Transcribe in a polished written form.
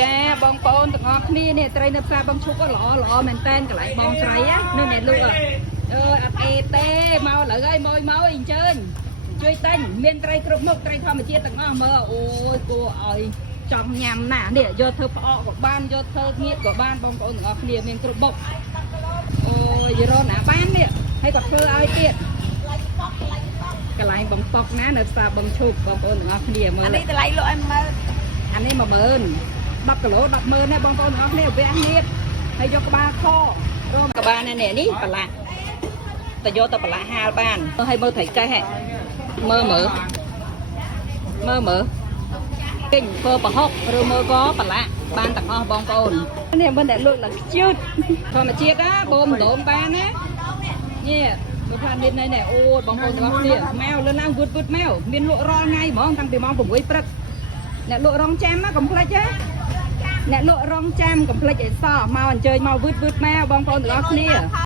ចាបងប្អូនទាំងអស់គ្នានេះត្រីនៅផ្សារបងឈុកក៏ល្អមែនតែនកន្លែងបងត្រីនៅអ្នកលក់អត់អេទេមកឥឡូវហើយមកអញ្ជើញជួយទិញមានត្រីគ្រប់មុខត្រីធម្មជាតិទាំងអស់មើលអូយគួរឲ្យចង់ញ៉ាំណាស់នេះយកធ្វើផ្អកក៏បានយកធ្វើងៀតក៏បានបងប្អូនទាំងអស់គ្នាមានគ្រប់មុខអូយរកណាបាននេះហើយក៏ធ្វើឲ្យទៀតកន្លែងបំប៉ុកណានៅផ្សារបងឈុកបងប្អូនទាំងអស់គ្នាមើលអានេះតម្លៃលក់ឲ្យមើលអានេះ10000 10គីឡូ100000ណាបងប្អូនទាំងអស់គ្នាវះងៀតហើយយកក្បាលខរមក្បាលនេះប្រឡាក់តែយកទៅប្រឡាក់ហាលបានហើយមើលត្រីកេះហ៎មើលគេញធ្វើប្រហុកឬមើលក៏ប្រឡាក់បានទាំងអស់បងប្អូននេះមិនដែលលក់ឡើងខ្ជិតធម្មជាតិណាបូមដងបានណានេះមើលថានេះណែអូបងប្អូនទាំងអស់គ្នាម៉ែវលឿនឡើងវឹតម៉ែវមានលក់រាល់ថ្ងៃហ្មងតាំងពីម៉ោង6ព្រឹកអ្នកលក់រងចាំកុំភ្លេចណាអ្នកលក់រងចាំកុំភ្លេចអីសោះមកអញ្ជើញមកវឹតម៉ែវបងប្អូនទាំងអស់គ្នា